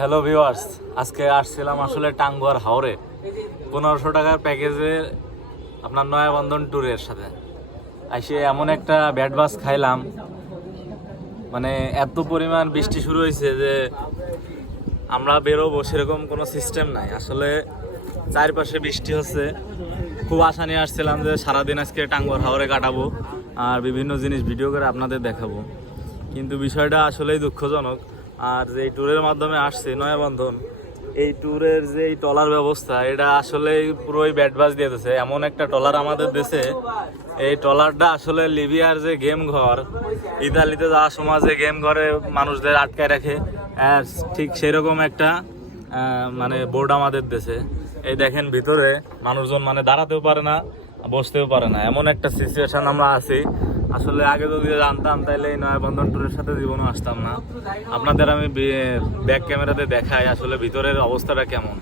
Hello viewers, আজকে আসছিলাম আসলে টাঙ্গুয়ার হাওরে 1500 টাকার প্যাকেজে আপনার নয়াবন্ধন ট্যুরের সাথে এসে এমন একটা ব্যাড বাস খাইলাম। মানে এত পরিমাণ বৃষ্টি শুরু হয়েছে যে আমরা বেরোবো সেরকম কোনো সিস্টেম নাই। আসলে চারপাশে বৃষ্টি হচ্ছে। খুব আশা নিয়ে আসছিলাম যে সারাদিন আজকে টাঙ্গুয়ার হাওরে কাটাবো আর বিভিন্ন জিনিস ভিডিও করে আপনাদের দেখাবো, কিন্তু বিষয়টা আসলেই দুঃখজনক। আর যে ট্যুরের মাধ্যমে আসছে নয়াবন্ধন, এই ট্যুরের যে এই ট্রলার ব্যবস্থা, এটা আসলে পুরোই ব্যাটবাস দিয়ে দিয়েছে। এমন একটা ট্রলার আমাদের দেশে, এই ট্রলারটা আসলে লিবিয়ার যে গেম ঘর, ইতালিতে যাওয়ার সময় যে গেম ঘরে মানুষদের আটকায় রাখে, ঠিক সেরকম একটা মানে বোর্ড আমাদের দেশে। এই দেখেন ভিতরে মানুষজন মানে দাঁড়াতেও পারে না, বসতেও পারে না, এমন একটা সিচুয়েশন আমরা আছি। আসলে আগে যদি জানতাম তাহলে এই নয়াবন্ধন ট্যুরের সাথে জীবনও আসতাম না। আপনাদের আমি ব্যাক ক্যামেরাতে দেখাই আসলে ভিতরের অবস্থাটা কেমন।